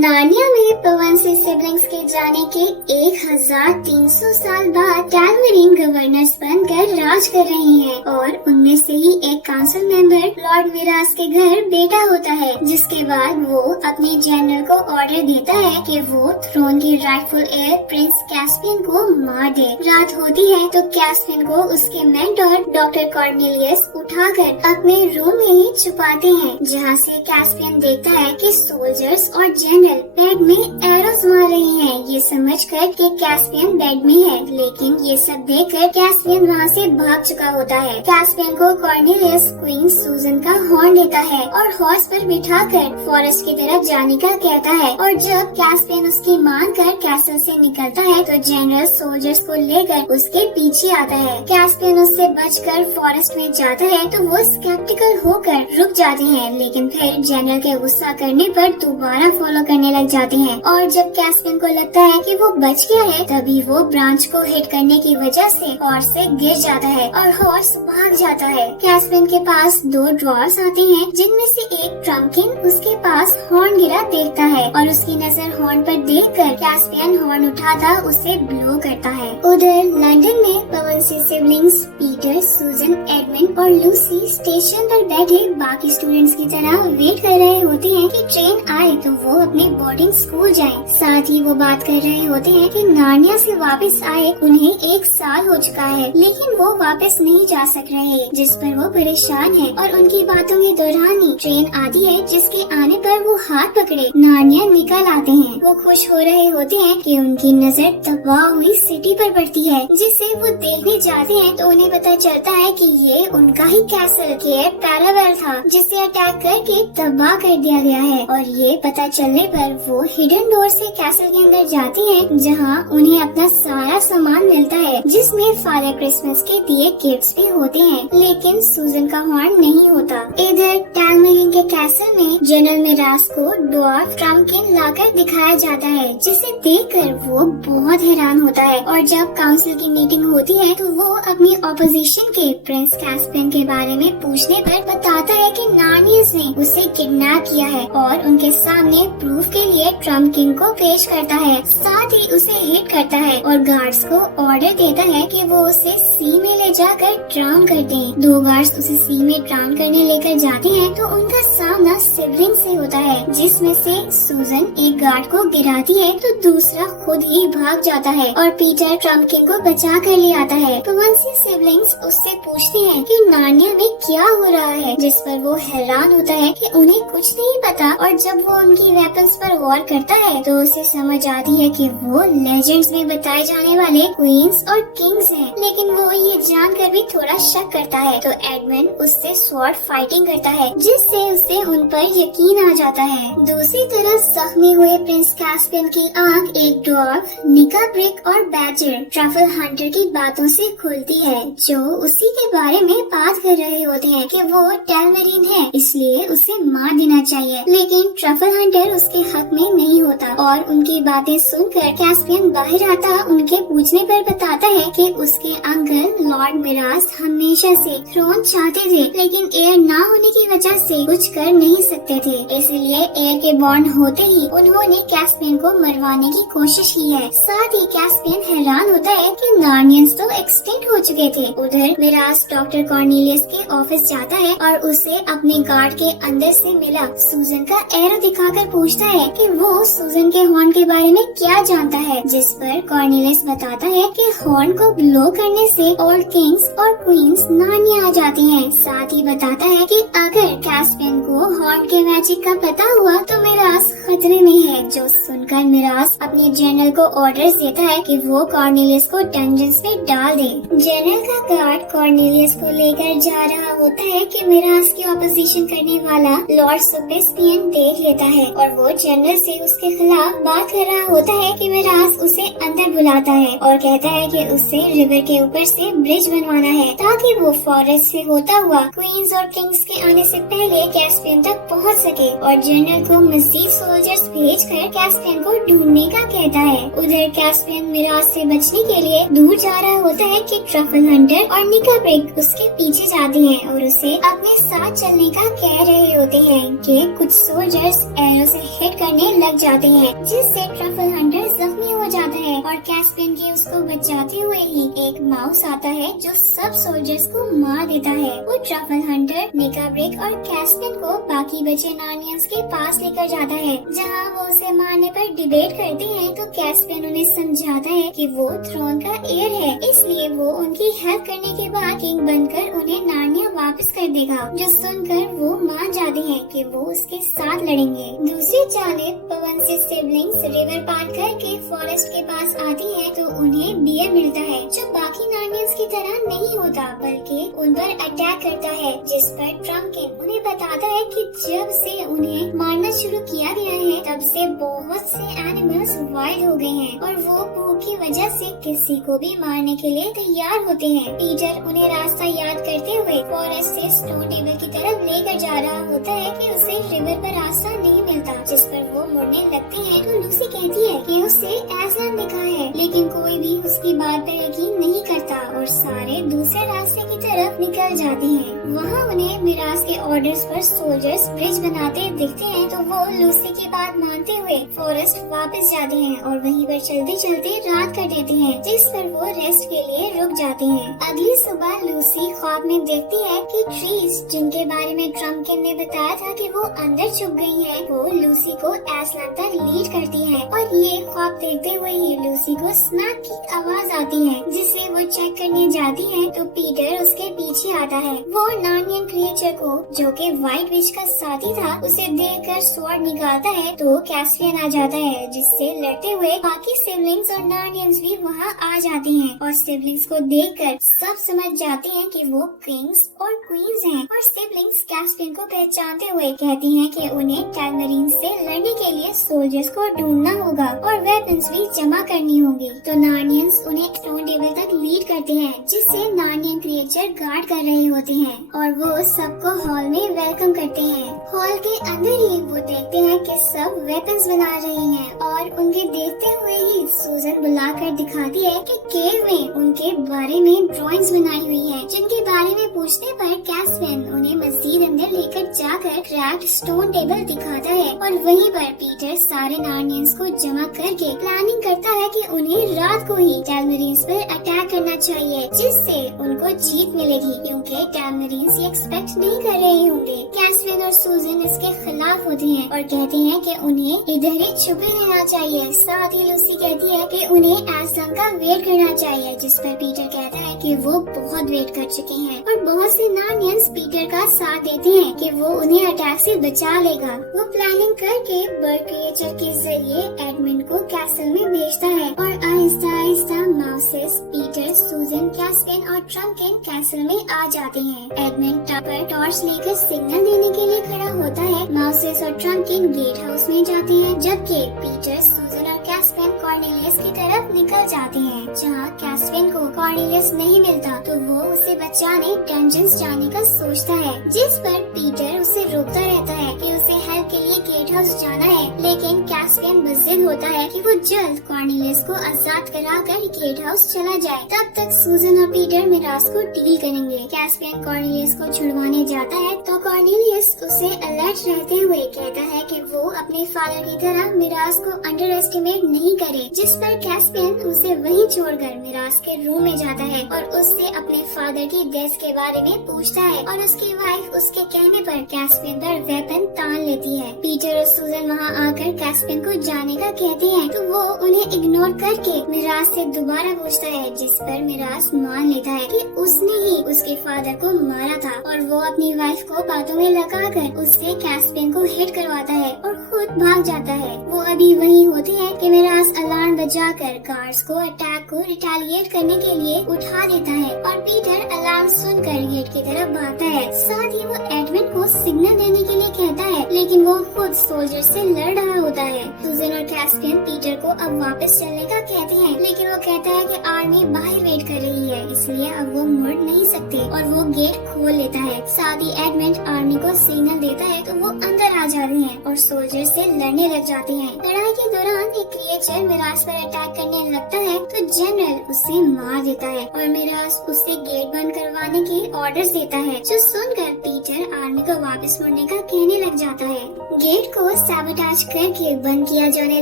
Narnia में पवनसी siblings के जाने के 1300 साल बाद टैलमेरिन गवर्नर्स बनकर राज कर रहे हैं और उनमें से ही एक काउंसिल मेंबर लॉर्ड मिरास के घर बेटा होता है, जिसके बाद वो अपने जनरल को ऑर्डर देता है कि वो थ्रोन की राइटफुल हेयर प्रिंस कैस्पियन को मार दे। रात होती है तो कैस्पियन को उसके मेंटर डॉक्टर कॉर्नेलियस उठाकर अपने रूम में ही छुपाते हैं, जहाँ से कैस्पियन देखता है कि सोल्जर्स और जनरल बेड में एरोस मार रहे हैं। ये समझकर कि कैस्पियन बेड में है, लेकिन ये सब देखकर कैस्पियन वहाँ से भाग चुका होता है। कैस्पियन को कॉर्नेलियस क्वीन सूजन का हॉर्न देता है और हॉर्स पर बिठाकर फॉरेस्ट की तरफ जाने का कहता है। और जब कैस्पियन उसकी मानकर कैसल से निकलता है तो जनरल सोल्जर्स को लेकर उसके पीछे आता है। कैस्पियन उससे बचकर फॉरेस्ट में जाता है तो वो स्केप्टिकल होकर रुक जाते हैं, लेकिन फिर जनरल के गुस्सा करने पर दोबारा फॉलो करने लग जाते हैं। और जब कैस्पियन को लगता है कि वो बच गया है, तभी वो ब्रांच को हिट करने की वजह से हॉर्स से गिर जाता है और हॉर्स भाग जाता है। कैस्पियन के पास 2 ड्रॉर्स आते हैं, जिनमें से एक ट्रम्किन उसके पास हॉर्न गिरा देखता है और उसकी नजर हॉर्न पर देखकर कैस्पियन हॉर्न उठाता उसे ब्लो करता है। उधर लंदन में पवनसी सिबलिंग्स पीटर, सूजन, एडविन और लूसी स्टेशन पर बैठे बाकी स्टूडेंट्स की तरह वेट कर रहे होते हैं कि ट्रेन आए तो वो अपने बोर्डिंग स्कूल जाएं। साथ ही वो बात कर रहे होते हैं कि नार्निया से वापस आए उन्हें 1 साल हो चुका है, लेकिन वो वापस नहीं जा सक रहे, जिस पर वो परेशान है। और उनकी बातों के दौरान ही ट्रेन आती है, जिसके आने पर वो हाथ पकड़े नार्निया निकल आते हैं। वो खुश हो रहे होते हैं कि उनकी नजर तबाह हुई सिटी पर पड़ती है, जिसे वो देखने जाते हैं तो उन्हें पता चलता है कि ये उनका ही कैसल के पैरावेल था, जिसे अटैक करके तबाह कर दिया गया है। और ये पता चलने पर वो हिडन डोर से कैसल के अंदर जाते हैं, जहाँ उन्हें अपना सारा सामान मिलता है, जिसमें फादर क्रिसमस के दिए गिफ्ट्स भी होते हैं, लेकिन सूजन का हॉर्न नहीं होता। इधर टैलमेरिन के कैसल में जनरल मिरास को ड्वार्फ ट्रम्किन लाकर दिखाया जाता है, जिसे देखकर वो बहुत हैरान होता है। और जब काउंसिल की मीटिंग होती है तो वो अपनी ऑपोजिशन के प्रिंस कैस्पियन के बारे में पूछने पर बताता है कि नार्नियस ने उसे किडनैप किया है और उनके सामने प्रूफ के लिए ट्रम्किन को पेश करता है। साथ ही उसे हिट करता है और गार्ड्स को ऑर्डर देता है कि वो उसे सी में ले जाकर ड्राउन कर दें। 2 गार्ड्स उसे सी में ड्राउन करने लेकर जाते हैं तो उनका सामना सिबलिंग से होता है, जिसमें से सूजन एक गार्ड को गिराती है तो दूसरा खुद ही भाग जाता है और पीटर ट्रम्किन को बचा कर ले आता है। पवनसी सिबलिंग्स उससे पूछते हैं कि नार्निया में क्या हो रहा है, जिस पर वो हैरान होता है कि उन्हें कुछ नहीं पता। और जब वो उनकी वेपन्स पर वॉर करता है तो उसे समझ आती है कि वो लेजेंड्स में बताए जाने वाले क्वींस और किंग्स हैं, लेकिन वो ये जानकर भी थोड़ा शक करता है। तो एडमंड उससे स्वॉर्ड फाइटिंग करता है, जिससे उसे उन पर यकीन आ जाता है। दूसरी तरफ जख्मी हुए प्रिंस कैस्पियन की आंख एक ड्वार्फ, निका ब्रिक और बैडजर ट्रफल हंटर की बातों से खुलती है, जो उसी के बारे में बात कर रहे होते हैं कि वो टैलमेरिन है, इसलिए उसे मार देना चाहिए। लेकिन ट्रफल हंटर उसके हक में नहीं होता और उनकी बातें सुनकर कैस्पियन बाहर आता उनके पूछने पर बताता है कि उसके अंकल लॉर्ड मिरास हमेशा से थ्रोन चाहते थे, लेकिन एयर ना होने की वजह से कुछ कर नहीं सकते थे, इसलिए एयर के बॉन्ड होते ही उन्होंने कैस्पियन को मरवाने की कोशिश की है। साथ ही कैस्पियन हैरान होता है कि नार्नियंस तो एक्सटिंक्ट हो चुके थे। उधर मिरास डॉक्टर कॉर्नेलियस के ऑफिस जाता है और उसे अपने गार्ड के अंदर से मिला सूजन का एरो दिखाकर पूछता है कि वो सूजन के हॉर्न के बारे में क्या जानता है, जिस पर कॉर्नेलियस बताता है कि हॉर्न को ब्लो करने से ऑल किंग्स और क्वींस नार्निया आ जाती हैं। साथ ही बताता है कि अगर कैस्पियन को हॉर्न के मैजिक का पता हुआ तो मिरास खतरे में है, जो सुनकर मिरास अपने जनरल को ऑर्डर्स देता है कि वो कॉर्नेलियस को डंजन्स में डाल दे। जनरल का गार्ड कॉर्नेलियस को लेकर जा रहा होता है कि मिरास की ऑपोजिशन करने वाला लॉर्ड सुपेस्पियन देख लेता है और वो जनरल से उसके खिलाफ बात कर रहा होता है कि मिरास उसे अंदर बुलाता है और कहता है कि उसे रिवर के ऊपर से ब्रिज बनवाना है, ताकि वो फॉरेस्ट से होता हुआ क्वींस और किंग्स के आने से पहले कैस्पियन तक पहुंच सके। और जनरल को मजीद सोल्जर्स भेजकर पीटर कैस्पियन को ढूंढने का कहता है। उधर कैस्पियन मिराज से बचने के लिए दूर जा रहा होता है कि ट्रफल हंटर और निका ब्रिग उसके पीछे जाते हैं और उसे अपने साथ चलने का कह रहे होते हैं कि कुछ सोल्जर्स एरो से हिट करने लग जाते हैं, जिससे ट्रफल हंटर जख्मी हो जाता है और कैस्पियन के उसको बचाते हुए ही एक माउस आता है जो सब सोल्जर्स को मार देता है। वो ट्रफल हंटर, निका ब्रिग और कैस्पियन को बाकी बचे नार्नियंस के पास लेकर जाता है, जहाँ वो उसे मारने पर डिबेट करते हैं। तो कैस्पियन उन्हें समझाता है कि वो थ्रोन का एयर है, इसलिए वो उनकी हेल्प करने के बाद किंग बनकर उन्हें नार्निया वापस कर देगा, जो सुनकर वो मान जाते हैं कि वो उसके साथ लड़ेंगे। दूसरी जानिब पवन से सिबलिंग्स रिवर पार करके फॉरेस्ट के पास आती है तो उन्हें बियर मिलता है, जो बाकी नार्नियंस की तरह नहीं होता बल्कि उन पर अटैक करता है, जिस पर ट्रम्पकिन उन्हें बताता है कि जब से उन्हें मारना शुरू किया गया है तब से बहुत से एनिमल्स वाइल्ड हो गए हैं और वो भूख की वजह से किसी को भी मारने के लिए तैयार होते हैं। पीटर उन्हें रास्ता याद करते हुए फॉरेस्ट से स्टोन टेबल की तरफ लेकर जा रहा होता है कि उसे रिवर पर रास्ता नहीं मिलता, जिस पर वो मुड़ने लगते हैं। तो लूसी कहती है कि उसे ऐसा दिखा है, लेकिन कोई भी उसकी बात पर यकीन नहीं करता और सारे दूसरे रास्ते की तरफ निकल जाते हैं। वहाँ उन्हें मिराज के ऑर्डर्स पर सोल्जर्स ब्रिज बनाते दिखते हैं, तो वो लूसी की बात मानते हुए फॉरेस्ट वापस जाते हैं और वहीं पर चलते चलते रात कर देते हैं, जिस पर वो रेस्ट के लिए रुक जाते हैं। अगली सुबह लूसी ख्वाब में देखती है कि ट्रीज जिनके बारे में ट्रम्पकिन ने बताया था कि वो अंदर छुप गई हैं, वो लूसी को एस्लान तक लीड करती है और ये ख्वाब देखते हुए ही लूसी को स्मैक की आवाज आती है, जिसे वो चेक करने जाती है तो पीटर उसके पीछे आता है। वो नार्नियन क्रिएचर को, जो कि व्हाइट विच का साथी था, उसे देखकर स्वॉर्ड निकालता है तो कैस्पियन आ जाता है, जिससे लड़ते हुए बाकी सिबलिंग्स और नार्नियंस भी वहाँ आ जाते हैं और सिबलिंग्स को देखकर सब समझ जाते हैं कि वो किंग्स और क्वींस हैं और सिबलिंग्स कैस्पियन को पहचानते हुए कहती हैं कि उन्हें टैलमरीन से लड़ने के लिए सोल्जर्स को ढूंढना होगा और वेपन्स भी जमा करनी होंगी। तो नार्नियंस उन्हें स्टोन टेबल तक लीड करते हैं, जिससे नार्नियन क्रिएचर गार्ड कर रहे होते हैं और वो सबको हॉल में वेलकम करते हैं। हॉल के अंदर ही वो देखते हैं कि सब वेपन्स बना रहे हैं और उनके देखते हुए ही सूजन बुलाकर दिखाती है कि केव में उनके बारे में ड्राइंग्स बनाई हुई है, जिनके बारे में पूछने पर कैस्पियन उन्हें मजीद अंदर लेकर जाकर क्रैक्ड स्टोन टेबल दिखाता है और वहीं पर पीटर सारे नार्नियंस को जमा करके प्लानिंग करता है कि उन्हें रात को ही टैलमरीन्स पर अटैक करना चाहिए, जिससे उनको जीत मिलेगी, क्योंकि टैलमरीन्स ये एक्सपेक्ट नहीं कर रहे होंगे। कैस्पियन और सूजन इसके खिलाफ होते हैं और कहते हैं कि उन्हें इधर ही छुपे रहना चाहिए। साथ ही लूसी कहती है कि उन्हें एस्लान का वेट करना चाहिए, जिस पर पीटर कहता है कि वो बहुत वेट कर चुके हैं और बहुत से नार्नियंस पीटर का साथ देते हैं कि वो उन्हें अटैक से बचा लेगा। वो प्लानिंग करके बर्ड क्रिएचर के जरिए एडमिन को कैसल में भेजता है और आहिस्ता आहिस्ता माउसेस, पीटर, सूजन, कैस्पियन और ट्रम्पकिन कैसल में आ जाते हैं। एडमिन पर टॉर्च लेकर सिग्नल देने के लिए खड़ा होता है। माउसेस और ट्रम्पकिन गेट हाउस में जाते हैं, जबकि पीटर, सूजन और कैस्पियन कॉर्नेलियस की तरफ निकल जाते हैं। जहाँ कैस्पियन को कॉर्नेलियस नहीं मिलता तो वो उसे बचाने डंजन्स जाने का सोचता है, जिस पर पीटर उसे रोकता रहता है कि उसे हेल्प के लिए गेट हाउस जाना है, लेकिन कैस्पियन बज़िद होता है कि वो जल्द कॉर्नेलियस को आजाद कराकर गेट हाउस चला जाए। तब तक सूजन और पीटर मिराज को डील करेंगे। कैस्पियन कॉर्नेलियस को छुड़वाने जाता है तो कॉर्नेलियस उसे अलर्ट रहते हुए कहता है कि वो अपने फादर की तरह मिराज को अंडर एस्टिमेट नहीं करे, जिस पर कैस्पियन उसे वहीं छोड़कर मिराज के रूम में जाता है और उससे अपने फादर की डेथ के बारे में पूछता है और उसकी वाइफ उसके कहने पर कैस्पियन पर वेपन तान लेती है। पीटर और सूजन वहाँ आकर कैस्पियन को जाने का कहते हैं तो वो उन्हें इग्नोर करके मिराज से दोबारा पूछता है, जिस पर मिराज मान लेता है कि उसने ही उसके फादर को मारा था और वो अपनी वाइफ को बातों में लगाकर उससे कैस्पियन को हिट करवाता है और खुद भाग जाता है। वो अभी वहीं होते हैं कि मिराज अलार्म बजाकर गार्ड्स को अटैक को रिटेलिएट करने के लिए उठा देता है और पीटर अलार्म सुनकर गेट की तरफ भागता है। साथ ही वो एडमिन को सिग्नल देने के लिए कहता है, लेकिन वो खुद सोल्जर से लड़ रहा होता है। सूजन और कैस्पियन पीटर को अब वापस चलने का कहते हैं, लेकिन वो कहता है कि आर्मी बाहर वेट कर रही है, इसलिए अब वो मुड़ नहीं सकते और वो गेट खोल लेता है। साथ ही एडमंड आर्मी को सिग्नल देता है तो वो अंदर आ जाते हैं और सोल्जर से लड़ने लग जाते हैं। लड़ाई के दौरान एक क्रिएचर मिराज पर अटैक करने लगता है तो जनरल उसे मार देता है और मिराज उसे गेट बंद करवाने के ऑर्डर्स देता है, जो सुनकर पीटर आर्मी को वापस मुड़ने का कहने लग जाता है। गेट को सैबोटाज करके बंद किया जाने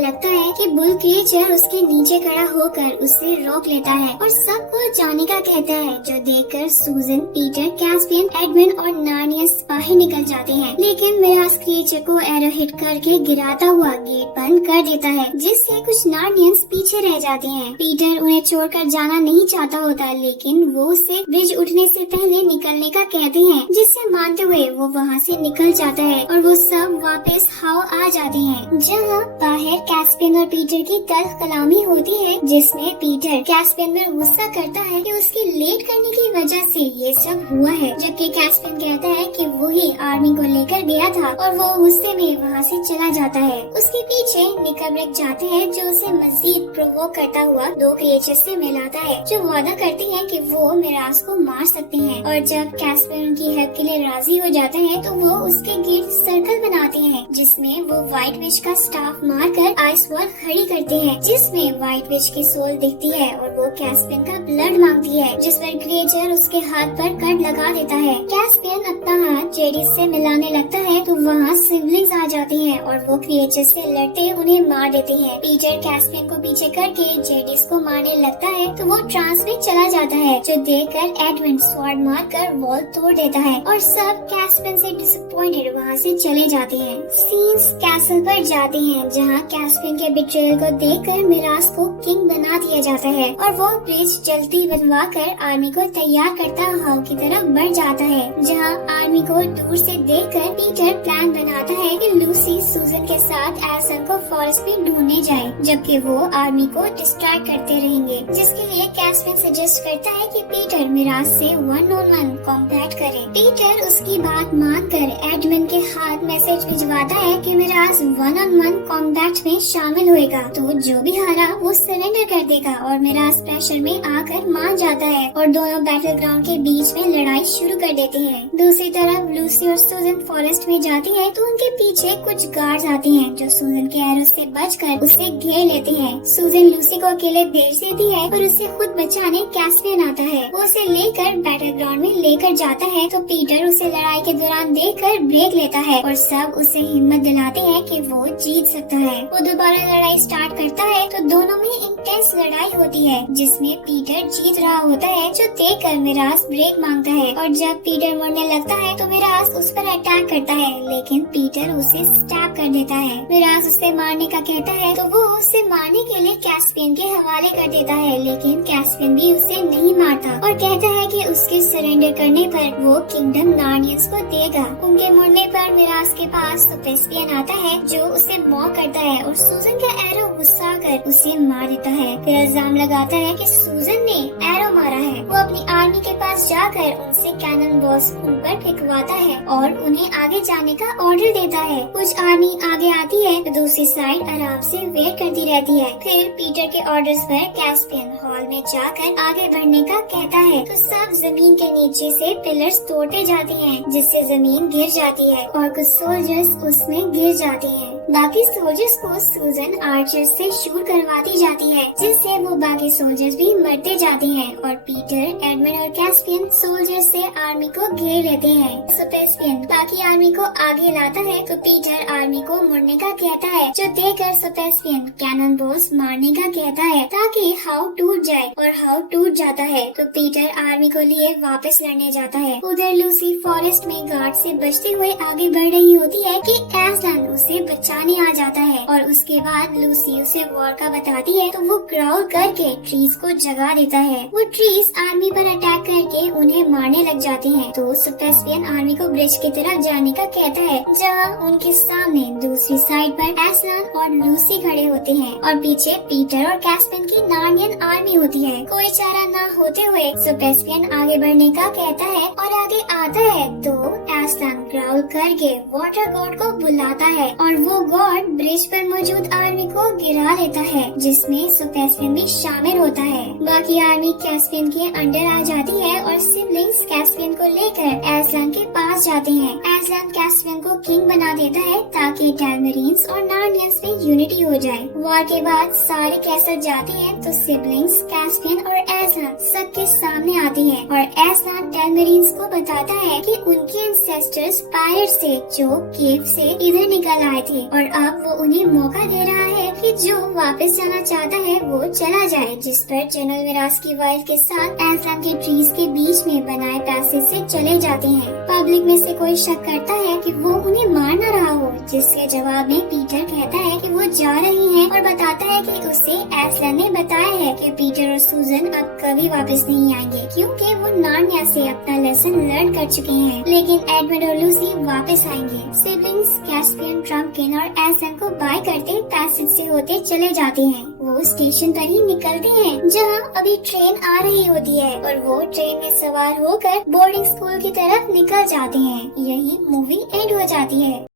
लगता है कि बुल क्रिएचर उसके नीचे खड़ा होकर उसे रोक लेता है और सबको जाने का कहता है, जो देखकर सूजन, पीटर, कैस्पियन, एडमंड और नार्नियस बाहर निकल जाते हैं। लेकिन मिराज क्रिएचर को एरो हिट करके गिराता हुआ गेट बंद कर देता है, जिससे कुछ नार्नियंस पीछे रह जाते हैं। पीटर उन्हें छोड़कर जाना नहीं चाहता होता, लेकिन वो उसे ब्रिज उठने से पहले निकलने का कहते हैं, जिससे मानते हुए वो वहाँ से निकल जाता है और वो सब वापस हाउ आ जाते हैं, जहाँ बाहर कैस्पियन और पीटर की तल्ख कलामी होती है, जिसमें पीटर कैस्पियन पर गुस्सा करता है कि उसकी लेट करने की वजह से ये सब हुआ है, जबकि कैस्पियन कहता है कि वो ही आर्मी को लेकर गया था और वो गुस्से में वहाँ से चला जाता है। उसके पीछे निकबरेक जाते हैं, जो उसे मजीद प्रोवोक करता हुआ दो क्रिएचर से मिलाता है, जो वादा करते हैं कि वो मिराज को मार सकते हैं। और जब कैस्पियन उनकी हेल्प के लिए राजी हो जाता है तो वो उसके गिर्द सर्कल बनाते हैं, जिसमें वो व्हाइट विच का स्टाफ मारकर आइस वॉल खड़ी करते हैं, जिसमें व्हाइट विच की सोल दिखती है और वो कैस्पियन का ब्लड मांगती है, जिस पर क्रिएचर उसके हाथ पर कट लगा देता है। कैस्पियन अपना हाथ जेडिस से मिलाने लगता है तो वहाँ सिबलिंग्स आ जाते हैं और वो क्रिएचर से लड़ते उन्हें मार देते हैं। पीटर कैस्पियन को पीछे करके जेडिस को मारने लगता है तो वो ट्रांस में चला जाता है, जो देखकर एडमंड स्वॉर्ड मारकर वॉल तोड़ देता है और सब कैस्पियन से डिसअपॉइंटेड वहाँ से चले जाते हैं। सीन्स कैसल पर जाते हैं, जहाँ कैस्पियन के बिट्रेयल को देखकर मिराज को किंग बना दिया जाता है और वो ब्रिज जल्दी बनवा कर आर्मी को तैयार करता हाउ की तरफ बढ़ जाता है, जहाँ आर्मी को दूर से देखकर पीटर प्लान बनाता है कि लूसी सूजन के साथ एल्सन को फॉरेस्ट में ढूंढने जाए, जबकि वो आर्मी को डिस्ट्रैक्ट करते रहेंगे, जिसके लिए कैस्पियन सजेस्ट करता है कि पीटर मिराज से 1-on-1 कॉम्बैट करे। पीटर उसकी बात मानकर एडमंड के हाथ मैसेज भिजवाता है कि मिराज 1-on-1 कॉम्बैट में शामिल होएगा, तो जो भी हारा वो सरेंडर कर देगा और मिराज प्रेशर में आकर मान जाता है और दोनों बैटल ग्राउंड के बीच में लड़ाई शुरू कर देते हैं। दूसरी तरफ लूसी और सूजन फॉरेस्ट में जाती है तो उनके पीछे कुछ गार्ड्स आते हैं, जो सूजन के एरो से बचकर उसे घेर लेते हैं। सूजन लूसी को अकेले भेज देती है और उसे खुद बचाने कैस्पियन आता है। वो उसे लेकर बैटल ग्राउंड में लेकर जाता है तो पीटर उसे लड़ाई के दौरान देखकर ब्रेक लेता है और सब उसे हिम्मत दिलाते हैं कि वो जीत सकता है। वो दोबारा लड़ाई स्टार्ट करता है तो दोनों में इंटेंस लड़ाई होती है, जिसमें पीटर जीत रहा होता है, जो देखकर मिराज ब्रेक मांगता है और जब पीटर मरने लगता है तो मिराज उस पर अटैक करता है, लेकिन पीटर उसे स्टैब कर देता है। मिराज उसे मारने का कहता है तो वो उसे मारने के लिए कैस्पियन के हवाले कर देता है, लेकिन कैस्पियन भी उसे नहीं मारता और कहता है कि उसके सरेंडर करने पर वो किंगडम नार्नियंस को देगा। उनके मरने पर मिराज के पास तो कैस्पियन आता है, जो उसे मॉक करता है और सूजन का एरो गुस्सा कर उसे मार देता है। फिर इल्जाम लगाता है कि सूजन ने एरो मारा है। वो अपनी आर्मी के पास जाकर उनसे कैनन बॉल्स उन पर फेंकवाता है और उन्हें आगे जाने का ऑर्डर देता है। कुछ आर्मी आगे आती है तो दूसरी साइड आराम से वेट करती रहती है। फिर पीटर के ऑर्डर्स पर कैस्पियन हॉल में जाकर आगे बढ़ने का कहता है तो सब जमीन के नीचे से पिलर्स तोड़ते जाते हैं, जिससे जमीन गिर जाती है और कुछ सोल्जर्स उसमें गिर जाते हैं। बाकी सोल्जर्स को सूजन आर्चर से शूट करवाती जाती है, जिससे वो बाकी सोल्जर्स भी मरते जाते हैं और पीटर, एडमंड और कैस्पियन सोल्जर्स से आर्मी को घेर लेते हैं। सेबेस्टियन बाकी आर्मी को आगे लाता है तो पीटर आर्मी को मुड़ने का कहता है, जो देखकर सेबेस्टियन कैनन बॉल्स मारने का कहता है ताकि हाउ टूट जाए और हाउ टूट जाता है तो पीटर आर्मी को लिए वापस लड़ने जाता है। उधर लूसी फॉरेस्ट में गार्ड से बचते हुए आगे बढ़ रही होती है कि एस्लन उसे बचाने आ जाता है और उसके बाद लूसी उसे वॉर का बताती है तो वो ग्राउल करके ट्रीज को जगा देता है। वो ट्रीज आर्मी पर अटैक करके उन्हें मारने लग जाते हैं तो सेबेस्टियन आर्मी को ब्रिज की तरफ जाने का कहता है, जहाँ उनके सामने दूसरी साइड पर एस्लन और लूसी खड़े होते हैं और पीछे पीटर और कैस्पियन की नार्नियन आर्मी होती है। कोई चारा न होते हुए सेबेस्टियन आगे बढ़ने का कहता है और आगे आता है तो एस्लन ग्राउल करके वाटर गॉड को बुलाता है और वो गॉड ब्रिज पर मौजूद आर्मी को गिरा लेता है, जिसमें सुपेस्पियन भी शामिल होता है। बाकी आर्मी कैस्पियन के अंडर आ जाती है और सिबलिंग्स कैस्पियन को लेकर एज़लान के पास जाते हैं। एज़लान कैस्पियन को किंग बना देता है ताकि टैलमेरियंस और नार्नियंस में यूनिटी हो जाए। वॉर के बाद सारे कैसल जाते हैं तो सिबलिंग्स कैस्पियन और एज़लान सबके सामने आते हैं और एज़लान टैलमेरियंस को बताता है कि उनके एंसेस्टर्स पायरेट से जो केव से इधर निकल आए थे और अब वो उन्हें मौका दे रहा है कि जो वापस जाना चाहता है वो चला जाए। जिस पर जनरल मिराज की वाइफ के साथ एज़लान के ट्रीज के बीच में बनाए पैसेज से चले जाते हैं। पब्लिक में से कोई शक करता है कि वो उन्हें मार न रहा हो, जिसके जवाब में पीटर कहता है कि वो जा रही हैं और बताता है कि उसे एज़लान ने बताया है कि पीटर और सूजन अब कभी वापस नहीं आएंगे क्योंकि वो नार्निया से अपना लेसन लर्न कर चुके हैं, लेकिन एडमंड और लूसी वापस आएंगे। सिबलिंग्स कैस्पियन, ड्रम्पकिन और एज़लान को बाय करते पैसेज से होते चले जाते हैं। वो स्टेशन पर ही निकलते हैं जहां अभी ट्रेन आ रही होती है और वो ट्रेन में सवार होकर बोर्डिंग स्कूल की तरफ निकल जाते हैं। यही मूवी एंड हो जाती है।